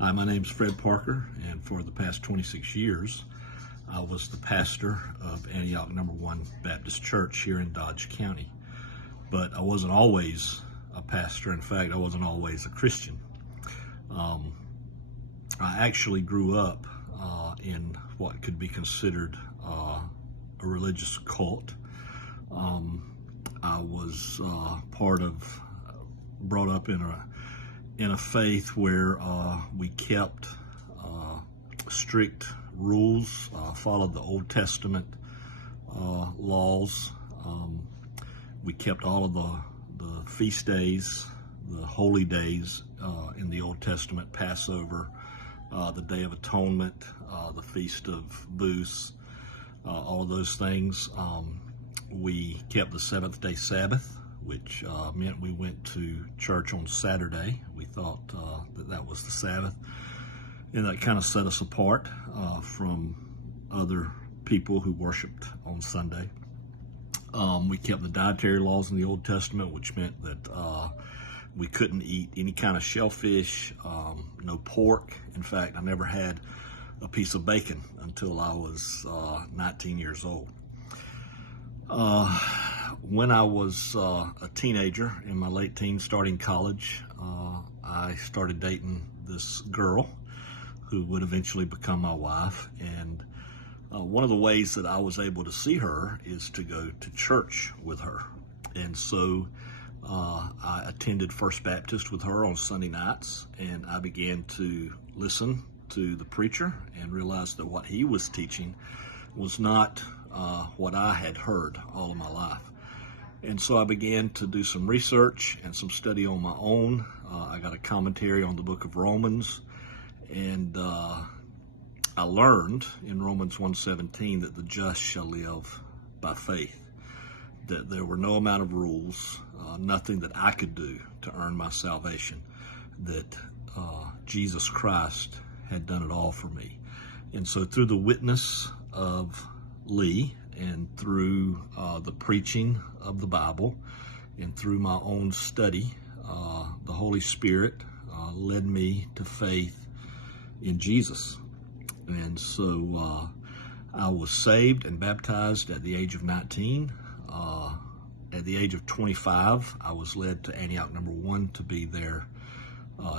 Hi, my name's Fred Parker, and for the past 26 years, I was the pastor of Antioch No. 1 Baptist Church here in Dodge County. But I wasn't always a pastor. In fact, I wasn't always a Christian. I actually grew up in what could be considered a religious cult. I was brought up in a faith where we kept strict rules, followed the Old Testament laws. We kept all of the feast days, the holy days in the Old Testament: Passover, the Day of Atonement, the Feast of Booths, all of those things. We kept the seventh-day Sabbath, which meant we went to church on Saturday. We thought that was the Sabbath, and that kind of set us apart from other people who worshiped on Sunday. We kept the dietary laws in the Old Testament, which meant that we couldn't eat any kind of shellfish, no pork. In fact, I never had a piece of bacon until I was 19 years old. When I was a teenager, in my late teens, starting college, I started dating this girl who would eventually become my wife. And one of the ways that I was able to see her is to go to church with her. And so I attended First Baptist with her on Sunday nights, and I began to listen to the preacher and realized that what he was teaching was not what I had heard all of my life. And so I began to do some research and some study on my own. I got a commentary on the book of Romans, and I learned in Romans 1:17 that the just shall live by faith, that there were no amount of rules, nothing that I could do to earn my salvation, that Jesus Christ had done it all for me. And so through the witness of Lee, and through the preaching of the Bible, and through my own study, the Holy Spirit led me to faith in Jesus. And so I was saved and baptized at the age of 19. At the age of 25, I was led to Antioch No. 1 to be their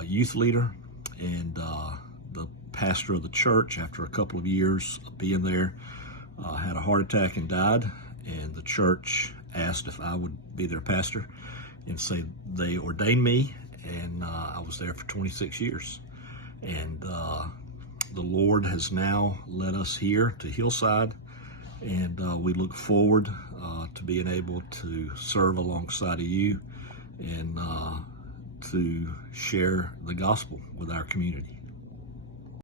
youth leader, and the pastor of the church, after a couple of years of being there, had a heart attack and died, and the church asked if I would be their pastor, and so they ordained me, and I was there for 26 years. And the Lord has now led us here to Hillside, and we look forward to being able to serve alongside of you and to share the gospel with our community.